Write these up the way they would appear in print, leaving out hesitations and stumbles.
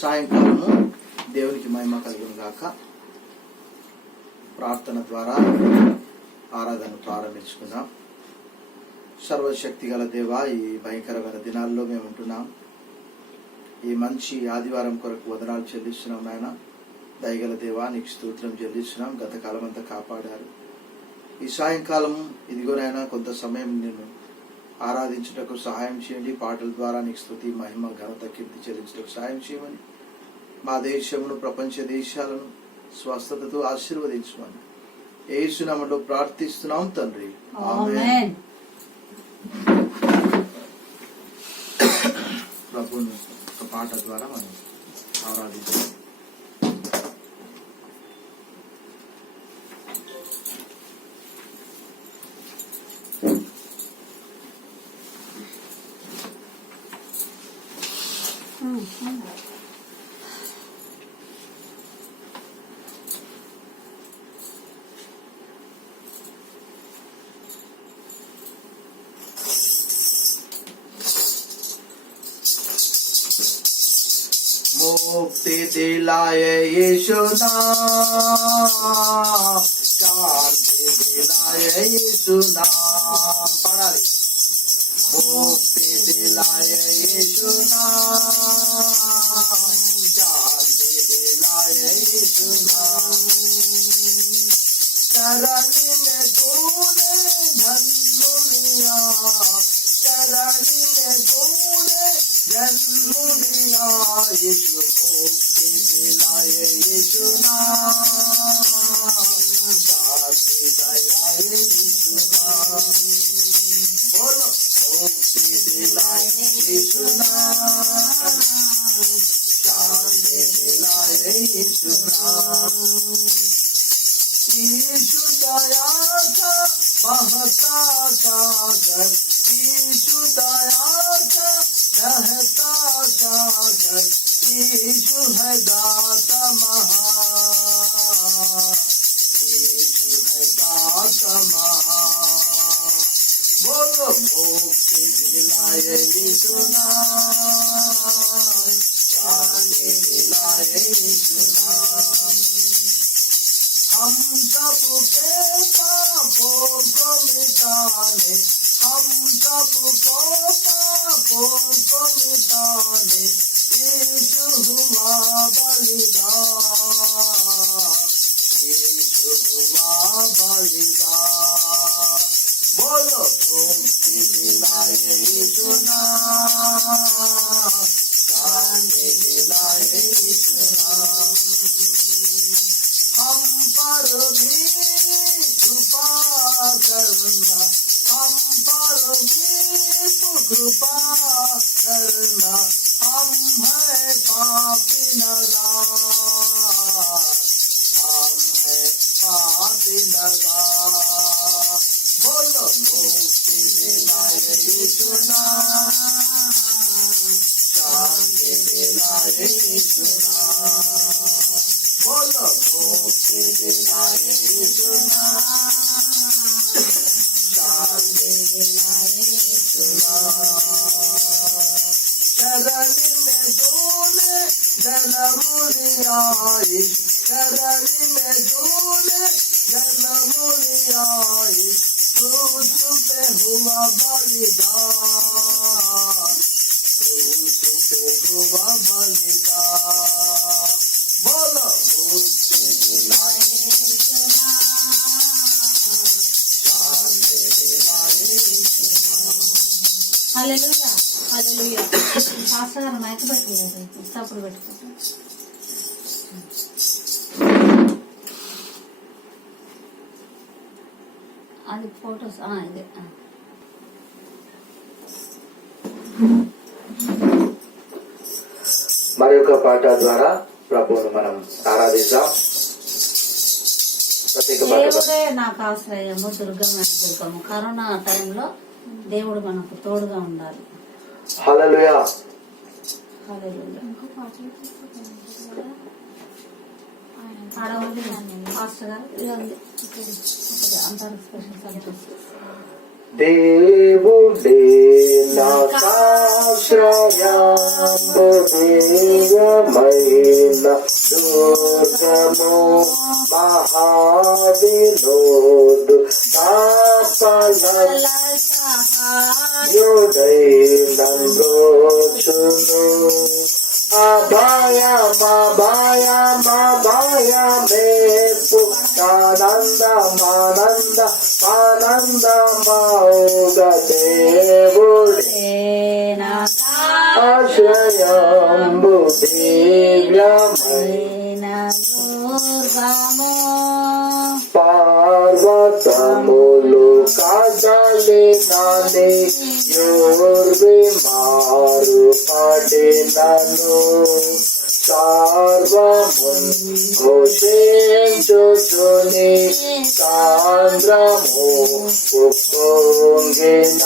సాయంకాలము దేవునికి మహిమ కలుగును గాక. ప్రార్థన ద్వారా ఆరాధన ప్రారంభించుకుందాం. సర్వశక్తి గల దేవా, ఈ భయంకరమైన దినాల్లో మేము ఉంటున్నాం. ఈ మంచి ఆదివారం కొరకు వందనాలు చెల్లిస్తున్నాం నాయన. దయగల దేవా, నీకు స్తోత్రం చెల్లిస్తున్నాం. గత కాలం అంతా కాపాడారు. ఈ సాయంకాలం ఇదిగోనైనా కొంత సమయం నేను ఆరాధించుటకు సహాయం చేయండి. పాటల ద్వారా నీకు స్తుతి మహిమ ఘనత కీర్తి చెల్లించుటకు సహాయం చేయమని, మా దేశమును ప్రపంచ దేశాలను స్వస్థతతో ఆశీర్వదించమని యేసు నామములో ప్రార్థిస్తున్నాం తండ్రి, ఆమేన్. ప్రభువుని ఒక పాట ద్వారా మనం ఆరాధించాం. मुक्ति दिलाए यीशु नाम, शांति दिलाए यीशु नाम. पढ़ाई. मुक्ति दिलाए यीशु नाम, शांति दिलाए यीशु नाम. शरणी में तूने जन्म लिया, शरणी में तूने जन्म लिया. यीशु मुक्ति दिलाए यीशु नाम, शांति दिलाए यीशु नाम. बोलो. मुक्ति दिलाए यीशु नाम, शांति दिलाए यीशु नाम. यीशु दया का बहता सागर, यीशु दया का रहता सागर, यीशु है दाता महान, यीशु है दाता महान. बोलो. मुक्ति दिलाए यीशु नाम, शांति दिलाए यीशु नाम. हम सबके पापों को मिटाने, हम सबको पापों को मिटाने यीशु हुआ बलिदान, यीशु हुआ बलिदान. बोलो. मुक्ति दिलाए यीशु नाम, शांति दिलाए यीशु नाम. हम पर भी कृपा करना, हम पर भी कृपा करना. हम है पापी नादान, हम है पापी नादान. बोलो. मुक्ति दिलाए यीशु नाम, शांति दिलाए यीशु नाम. बोलो. मुक्ति दिलाए यीशु नाम, शांति दिलाए यीशु नाम. शरणी में तूने जन्म लिया, शरणी में तूने जन्म लिया. क्रूस पे हुआ बलिदान, क्रूस पे हुआ बलिदान. बोलो. मुक्ति दिलाए यीशु नाम, शांति दिलाए यीशु नाम. హల్లెలూయా, హల్లెలూయా. పాస్టర్ గారు మైక్ పెట్టలేదు, ఇస్తప్పుడు పెట్టుకో. అది ఫోటోస్ ఇదే. మరి ఒక పాట ద్వారా ప్రభువును మనం ఆరాధిద్దాం. దేవుడే నాకు ఆశ్రయము, దుర్గమైన దుర్గము. కరోనా టైంలో దేవుడు మనకు తోడుగా ఉండాలి. హల్లెలూయా, హల్లెలూయా. ఆడవాళ్ళు పాస్టర్ గారు అంటారు స్పెషల్ సబ్జెక్ట్స్. దేవుడే నాకాశ్రయంబు దివ్యమైన దుర్గము మహావినోదు యుడై నందోచును అభయమేపు ఆనందమౌగ దేవుడే ఆశ్రయంబు దివ్యమైన పర్వతములు కదలినని యోర్విమారు పడినను సర్వమున్ ఘోషించుచుని సాంద్రము ఉప్పొంగిన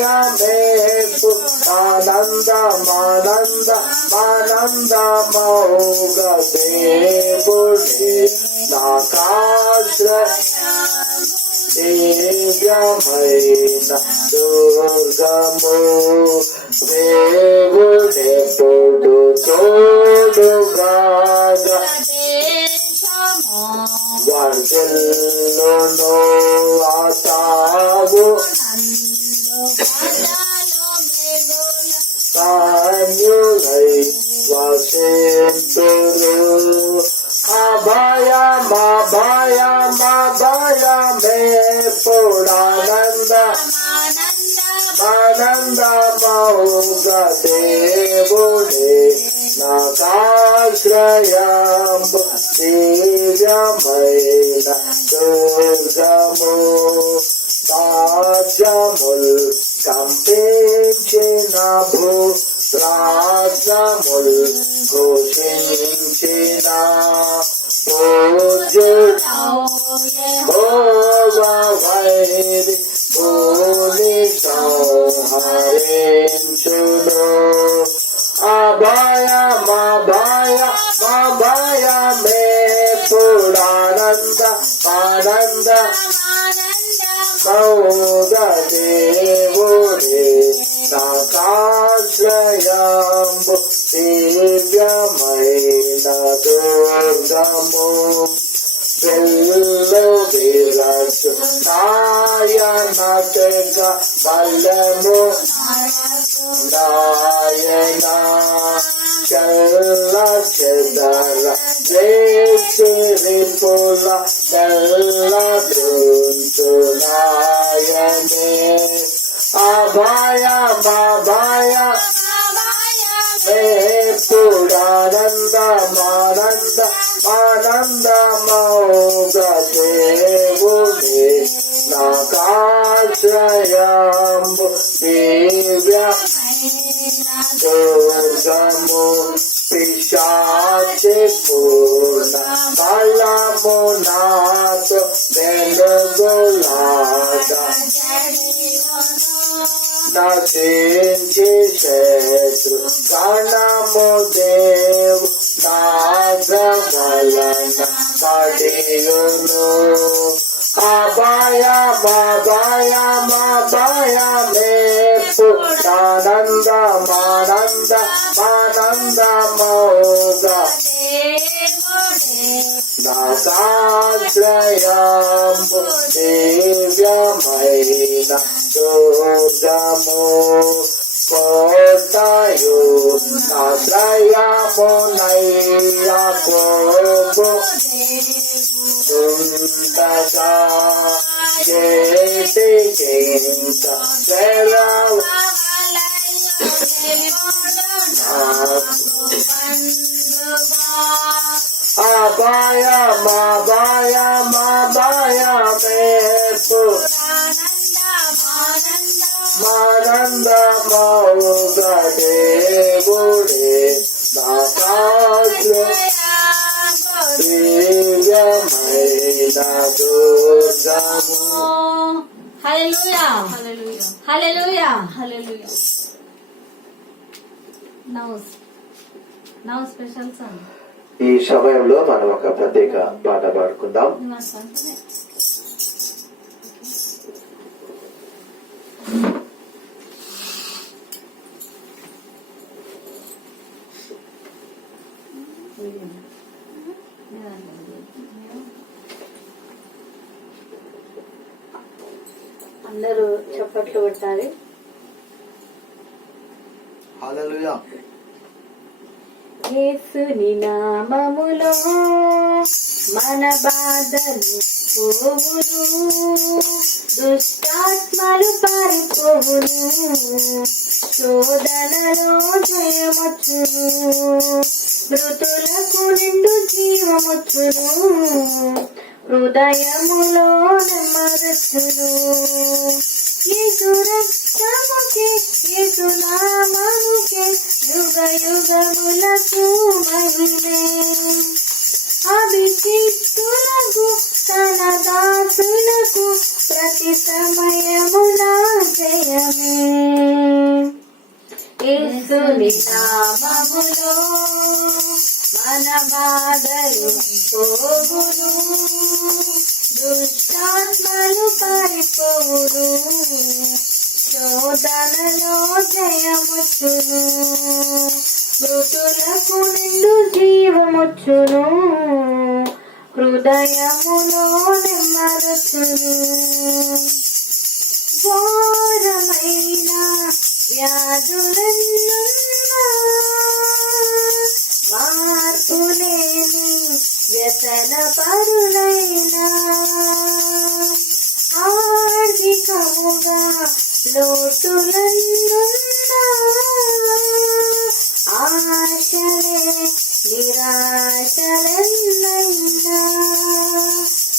అభయమేపు ఆనందమౌగ దేవుడే నాకాశ్రయం దివ్యమైన దుర్గము దేవుడెప్పుడు తోడుగాగా వర్ధిల్లును ఆతావు ధాన్యులై వసింతురు అభయమేపుడానందమౌగ దేవుడే నాకాశ్రయంబు దివ్యమైన దుర్గము రాజ్యముల్ కంపించిన రాజ్యముల్ ఘోషించిన వైరి భూమి సంహరించును అభయమేపుడానందమౌగ దేవుడే నాకాశ్రయంబు దివ్యమైన దుర్గము వెల్లు విరచు నాయనక బలము నాయన చల్ల చెదర వేసిరిపుల నల్ల దృంచు నాయనే అభయమేపుడానందమౌగ దేవుడే నాకాశ్రయంబు దివ్యమైన దుర్గము పిశాచి పూర్ణ బలము నాతో వెలుగులాగా నశించి శత్రు గణము దేవు నాగవలన పడియును అభయమేపుడానందమౌగ నాకాశ్రయంబు దివ్యమైన దుర్గము కోటయు ఆశ్రయమునయ్యాకోబు తుండగా ఏటికింత సెలవు అభయమేపు మానందమౌగ దేవుడే దివ్యమైన దుర్గము. హల్లెలూయా హల్లెలూయా Hallelujah. నౌ స్పెషల్ సాంగ్ ఈ సమయంలో మనం ఒక ప్రత్యేక పాట పాడుకుందాం. అందరూ చప్పట్లు కొట్టాలి. హల్లెలూయా. యేసుని నామములో మన బాధలు పోవును, దుష్టాత్మలు పారిపోవును, శోధనలో జయమొచ్చును, మృతులకు నిండు జీవమొచ్చును, హృదయములో నెమ్మదొచ్చును. యేసు రక్తముకే యేసు నామముకే యుగ యుగములకు మహిమే. అభిషిక్తులకు తన దాసులకు ప్రతి సమయమున జయమే. యేసుని నామములో మన బాధలు పోవును, దుష్టాత్మలు పారిపోవును, శోధనలో జయమొచ్చును, మృతులకు నిండు జీవమొచ్చును, హృదయములో నెమ్మదొచ్చును. ఘోరమైన వ్యాధులెన్నున్నా మార్పులేని వ్యసన పరులైనా, ఆర్థికముగా లోటులన్నున్నా ఆశలే నిరాశలెన్నైనా,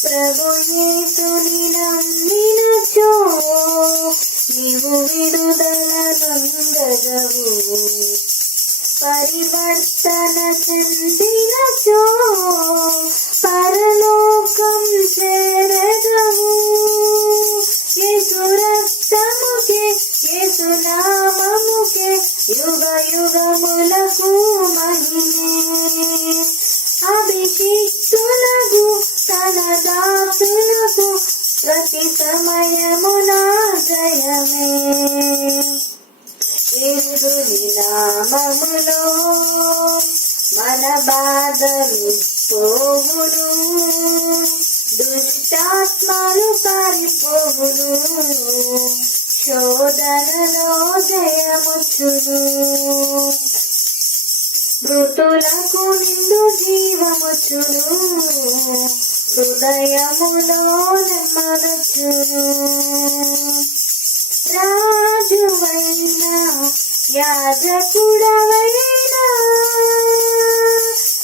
ప్రభు యేసుని నమ్మినచో నీవు విడుదల నందగవు, పరివర్తన చెందినచో పరలోకం చేరగవు. యేసు రక్తముకే యేసు నామముకే యుగ యుగములకు మహిమే. అభిషిక్తులకు తన దాసులకు ప్రతి సమయమున జయమే. యేసుని నామములో మన బాధలు పోవును, దుష్టాత్మలు పారిపోవును, శోధనలో జయమొచ్చును, మృతులకు నిండు జీవమొచ్చును, హృదయములో నెమ్మదొచ్చును. రాజువైనా యాజకుడవైనా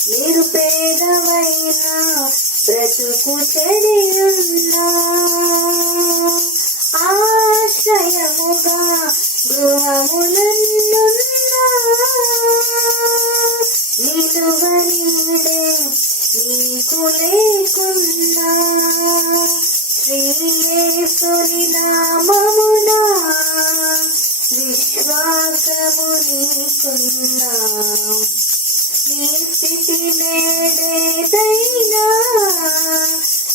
నిరుపేదవైనా బ్రతుకు చెడియున్నా, ఆశ్రయముగా గృహములన్నున్నా నిలువనీడే నీకు లేకున్నా, శ్రీ యేసుని నామమున విశ్వాసము నీకున్నా, నీ స్థితి నేడేదైనా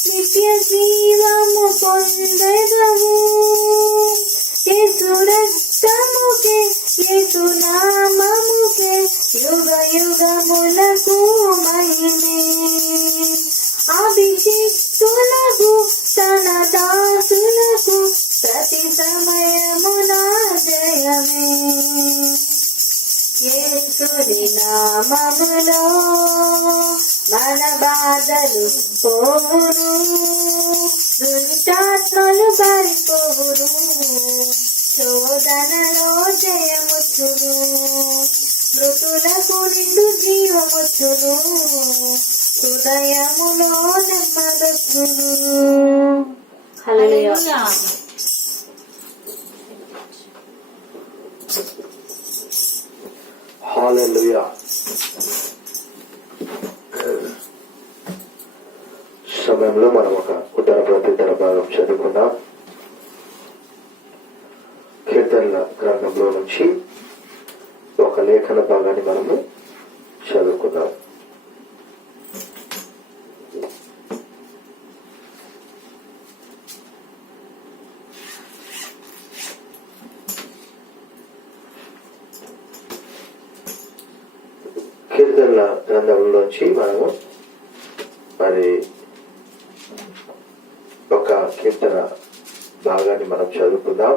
నిత్య జీవము పొందెదవు. యేసు రక్తముకే యేసు నామముకే యుగ యుగములకు మహిమే. అభిషిక్తులకు తన దాసులకు ప్రతి సమయమున జయమే. యేసుని నామములో మన బాధలు పోవును, దుష్టాత్మలు పారిపోవును, శోధనలో జయమొచ్చును, మృతులకు నిండు జీవమొచ్చును, హృదయములో నెమ్మదొచ్చును. హల్లెలూయా. హల్లెలూయా. సమయంలో మనం ఒక ఉత్తర ప్రత్యుత్తర భాగం చదువుకుందాం. కీర్తనల గ్రంథంలో నుంచి ఒక లేఖన భాగాన్ని మనము చదువుకుందాం. కీర్తనల గ్రంథంలోంచి మనము మరి ఒక కీర్తన భాగాన్ని మనం చదువుకుందాం.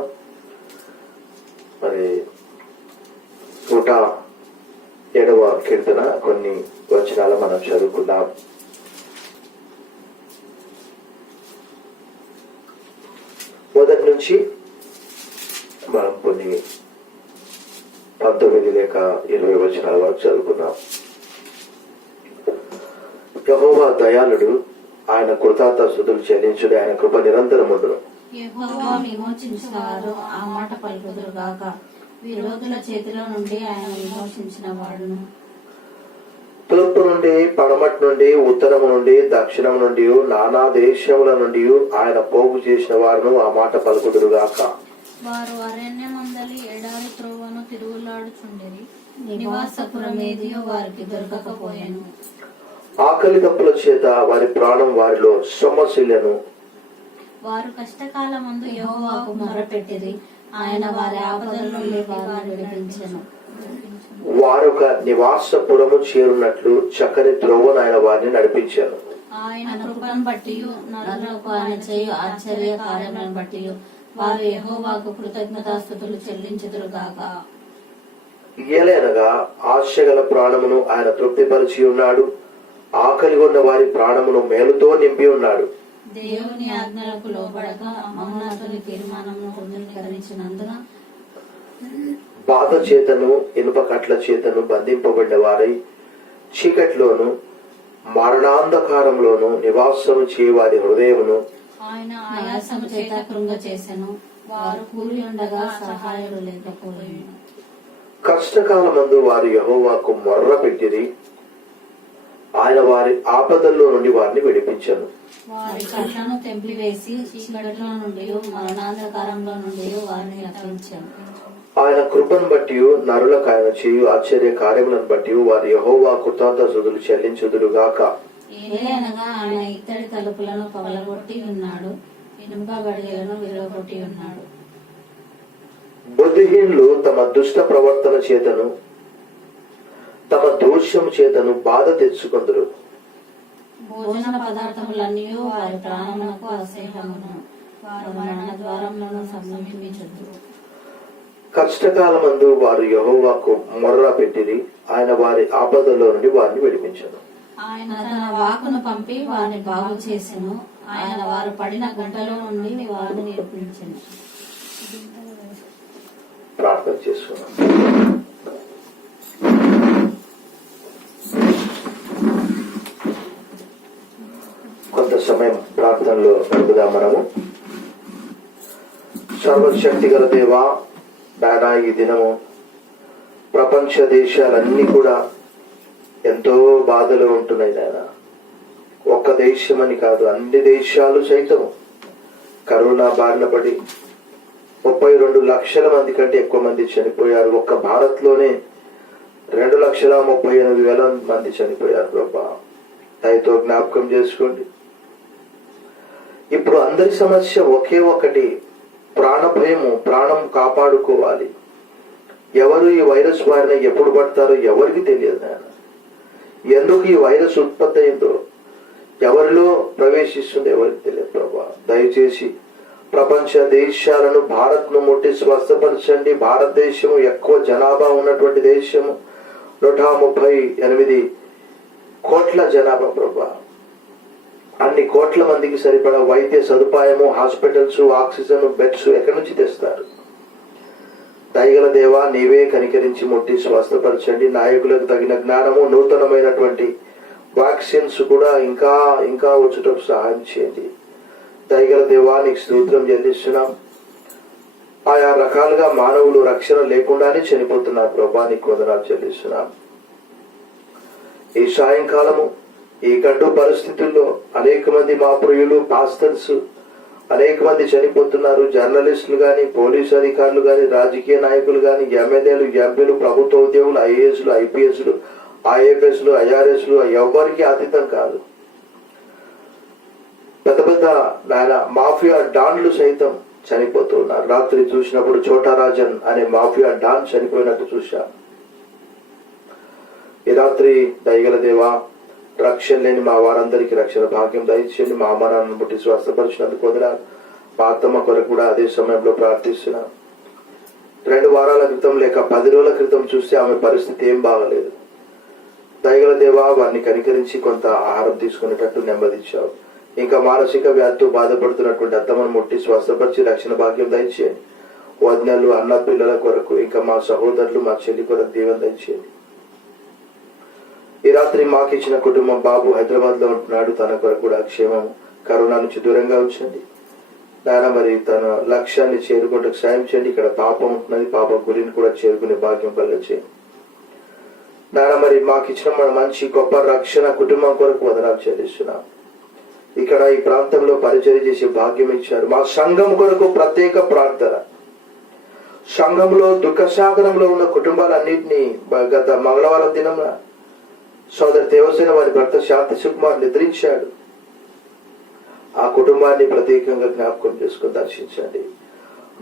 మరి 107వ కీర్తన కొన్ని వచనాలు మనం చదువుకుందాం. మొదటి నుంచి మనం కొన్ని 19 లేక 20 వచనాల వరకు చదువుకుందాం. యెహోవా దయాళుడు, ఆయన కృతార్థస్తుతులు చెల్లించుడు, ఆయన కృప నిరంతరముండును. యెహోవా విమోచించువారు ఆ మాట పలుకుదురు గాక. విరోధుల చేతిలో నుండి ఆయన విమోచించిన వాడును. తూర్పు నుండి, పడమటి నుండి, ఉత్తరము నుండి, దక్షిణం నుండి, నానా దేశముల నుండి ఆయన పోగు చేసిన వారును ఆ మాట పలుకుదురు గాక. వారు అరణ్యమందలి ఎడారి త్రోవను తిరుగులాడుచుండిరి. నివాసపురమేదియో వారికి దొరకకపోయెను. ఆకలి దప్పుల చేత వారి ప్రాణం వారిలో సొమ్మసిల్లెను. వారు కష్టకాలమందు యెహోవాకు మొర్రపెట్టిరి, ఆయన వారి ఆపదల నుండి వారిని విడిపించెను. వారొక నివాసపురము చేరున్నట్లు చక్కని త్రోవను ఆయన వారిని నడిపించాను. ఆయన కృపను బట్టి నరులకు ఆయన చేయు ఆశ్చర్య కార్యములను బట్టి వారు యెహోవాకు కృతజ్ఞతాస్తుతులు చెల్లించుదురు గాక. ఏలైనగా ఆశగల ప్రాణమును ఆయన తృప్తిపరిచి ఉన్నాడు, ఆకలి ఉన్న వారి ప్రాణమును మేలుతో నింపి ఉన్నాడు. దేవుని ఆజ్ఞలకు లోబడక మౌనతుని తీర్మానమును తృణీకరించినందున బాధ చేతను ఇనుప కట్ల చేతను బంధింపబడిన వారై చీకటిలోను మరణాంధకారంలోను నివాసము చేయవారి హృదయమును ఆయన ఆయాసము చేత కృంగ చేసెను. వారు కూలి ఉండగా సహాయులు లేకపోయాను. కష్టకాలమందు వారు యెహోవాకు మొర్ర పెట్టిరి, ఆయన వారి ఆపదల్లో నుండి వారిని విడిపించను. వారి కట్లను తెంపివేసి చీకటిలో నుండి మరణాంధకారంలో నుండి వారిని రక్షించాను. ఆయన కృపను బట్టి నరులకు ఆయన చేయు ఆశ్చర్య కార్యములను బట్టి వారు యెహోవా కృతార్థస్తుతులు చెల్లించుదురు గాక. ఏలైనగా ఆయన ఇత్తడి తలుపులను పగలగొట్టి ఉన్నాడు, ఇనుప గడియలను విరగొట్టి ఉన్నాడు. బుద్ధిహీనులు తమ దుష్ట ప్రవర్తన చేతను తమ దోషము చేతను బాధ తెచ్చుకొందురు. భోజన పదార్థములన్నీ వారి ప్రాణమునకు అసహ్యమును, వారు మరణ ద్వారములను సమీపించుదురు. కష్టకాలమందు వారు యెహోవాకు మొర్ర పెట్టిరి, ఆయన వారి ఆపదలో నుండి వారిని విడిపించను. ఆయన తన వాకును పంపి వారిని బాగు చేసెను, ఆయన వారు పడిన గుంటలో నుండి వారిని నిరూపించెను. ప్రార్థన చేసుకున్నాం. కొంత సమయం ప్రార్థనలో గడుపుదాం. మనము సర్వశక్తి గల దేవా, నాయనా, ఈ దినము ప్రపంచ దేశాలన్నీ కూడా ఎంతో బాధలో ఉంటున్నాయి నాయన. ఒక్క దేశం అని కాదు, అన్ని దేశాలు సైతం కరోనా బారిన పడి 32 లక్షల మంది కంటే ఎక్కువ మంది చనిపోయారు. ఒక్క భారత్ లోనే 2,38,000 మంది చనిపోయారు. ప్రభా, దయతో జ్ఞాపకం చేసుకోండి. ఇప్పుడు అందరి సమస్య ఒకే ఒకటి, ప్రాణ భయము. ప్రాణం కాపాడుకోవాలి. ఎవరు ఈ వైరస్ బారిన ఎప్పుడు పడతారో ఎవరికి తెలియదు నాయన. ఎందుకు ఈ వైరస్ ఉత్పత్తి అయిందో, ఎవరిలో ప్రవేశిస్తుందో ఎవరికి తెలియదు. ప్రభా, దయచేసి ప్రపంచ దేశాలను, భారత్ ను ముట్టి స్వస్థపరచండి. భారతదేశము ఎక్కువ జనాభా ఉన్నటువంటి దేశము, 138 కోట్ల జనాభా. ప్రభా, అన్ని కోట్ల మందికి సరిపడా వైద్య సదుపాయము, హాస్పిటల్స్, ఆక్సిజన్ బెడ్స్ ఎక్కడి నుంచి తెస్తారు? దయగల దేవా, నీవే కనికరించి ముట్టి స్వస్థపరచండి. నాయకులకు తగిన జ్ఞానము, నూతనమైనటువంటి వ్యాక్సిన్స్ కూడా ఇంకా ఇంకా వచ్చుటకు సహాయం చేయండి. దయగల దేవా, నీకు స్తోత్రం చెల్లిస్తున్నాం. ఆయా రకాలుగా మానవులు రక్షణ లేకుండానే చనిపోతున్నారు. ప్రభా, నీకు వందనాలు చెల్లిస్తున్నాం. ఈ సాయంకాలము ఈ గడ్డు పరిస్థితుల్లో అనేక మంది మా ప్రియులు, పాస్టర్స్ అనేక మంది చనిపోతున్నారు. జర్నలిస్టులు గాని, పోలీసు అధికారులు గాని, రాజకీయ నాయకులు గాని, ఎమ్మెల్యేలు, ఎంపీలు, ప్రభుత్వ ఉద్యోగులు, ఐఏఎస్లు, ఐపీఎస్లు, ఐఎఫ్ఎస్లు, ఐఆర్ఎస్లు ఎవరికి అతీతం కాదు. పెద్ద పెద్ద నాయన మాఫియా డాన్లు సైతం చనిపోతున్నారు. రాత్రి చూసినప్పుడు చోటారాజన్ అనే మాఫియా డాన్ చనిపోయినట్టు చూశాం. ఈ రాత్రి దయగల దేవా, రక్షణ లేని మా వారందరికీ రక్షణ భాగ్యం దయచేయండి. మా అమ్మ నాన్నను పుట్టి స్వస్థపరిచినందుకు వదనాలు. మా అత్తమ్మ కొరకు కూడా అదే సమయంలో ప్రార్థిస్తున్నాను. 2 వారాల క్రితం లేక 10 రోజుల క్రితం చూస్తే ఆమె పరిస్థితి ఏం బాగలేదు. దయగల దేవా, వారిని కనికరించి కొంత ఆహారం తీసుకునేటట్టు నెమ్మదించావు. ఇంకా మానసిక వ్యాధితో బాధపడుతున్నటువంటి అత్తమ్మను ముట్టి స్వస్థపరిచి రక్షణ భాగ్యం దయచేయండి. వదినలు, అన్న పిల్లల కొరకు, ఇంకా మా సహోదరులు, మా చెల్లి కొరకు దీవెన దయచేయండి. ఈ రాత్రి మాకు ఇచ్చిన కుటుంబం, బాబు హైదరాబాద్ లో ఉంటున్నాడు, తన కొరకు కూడా క్షేమం, కరోనా నుంచి దూరంగా ఉంచండి నాయన. మరి తన లక్ష్యాన్ని చేరుకోవడానికి సాయం చేయండి. ఇక్కడ పాప ఉంటున్నది, పాప గురిని కూడా చేరుకునే భాగ్యం కలిగించేయండి నాయన. మరి మాకు ఇచ్చిన మన మంచి గొప్ప రక్షణ కుటుంబం కొరకు వదనాలు చెల్లిస్తున్నాం. ఇక్కడ ఈ ప్రాంతంలో పరిచయం చేసే భాగ్యం ఇచ్చారు. మా సంఘం కొరకు ప్రత్యేక ప్రార్థన. సంఘంలో దుఃఖసాగరంలో ఉన్న కుటుంబాలన్నింటినీ గత మంగళవారం దినం సోదరి దేవసేన వారి భర్త శాంతి సుకుమార్ నిద్రించాడు. ఆ కుటుంబాన్ని ప్రత్యేకంగా జ్ఞాపకం చేసుకుని దర్శించండి.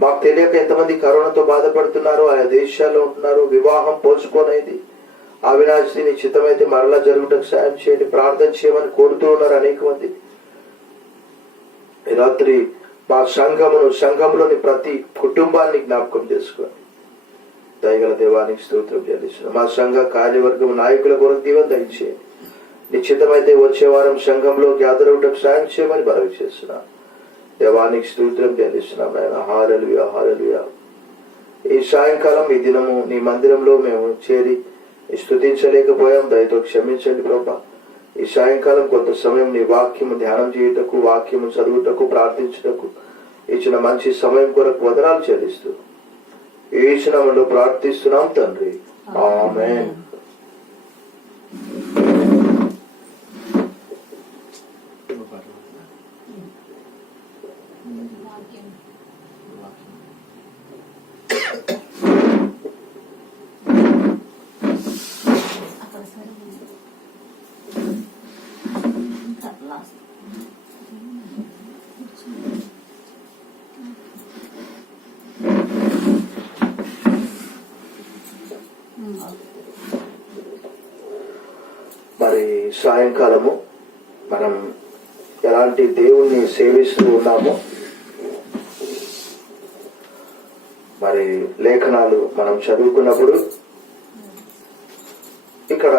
మాకు తెలియక ఎంతమంది కరోనాతో బాధపడుతున్నారు, ఆయా దేశాల్లో ఉంటున్నారు, వివాహం పోల్చుకోనేది. అవినాశి నీ చిత్తమైతే మరలా జరుగుటకు సాయం చేయండి, ప్రార్థన చేయమని కోరుతూ ఉన్నారు అనేక మంది. ఈ రాత్రి మా సంఘంలోని ప్రతి కుటుంబాన్ని జ్ఞాపకం చేసుకోండి. దయగల దేవానికి స్తోత్రం చెల్లిస్తున్నాం. మా సంఘ కార్యవర్గం నాయకుల కొరకు దీవెన దయచేయండి. నిశ్చితమైతే వచ్చే వారం సంఘంలో గ్యాదర్ అవుటకు సాయం చేయమని మనవి చేస్తున్నాం. దేవానికి స్తోత్రం చెల్లిస్తున్నాం నాయన. హల్లెలూయా, హల్లెలూయా. ఈ సాయంకాలం ఈ దినము నీ మందిరంలో మేము చేరి స్తుతించలేకపోయాం, దయతో క్షమించండి ప్రభా. ఈ సాయంకాలం కొంత సమయం నీ వాక్యము ధ్యానం చేయుటకు, వాక్యము చదువుటకు, ప్రార్థించుటకు ఇచ్చిన మంచి సమయం కొరకు వదనాలు చెల్లిస్తూ యేసు నామములో ప్రార్థిస్తున్నాం తండ్రి, ఆమేన్. అక్కడ సరే లాస్ట్ మరి సాయంకాలము మనం ఎలాంటి దేవుణ్ణి సేవిస్తూ ఉన్నామో మరి లేఖనాలు మనం చదువుకున్నప్పుడు ఇక్కడ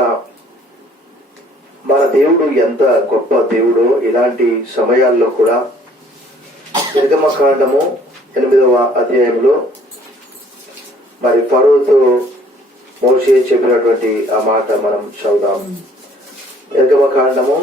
మన దేవుడు ఎంత గొప్ప దేవుడో ఇలాంటి సమయాల్లో కూడా నిర్గమకాండము 8వ అధ్యాయంలో మరి ఫరోతో మోషే చెప్పినటువంటి ఆ మాట మనం చదువుదాం. నిర్గమకాండము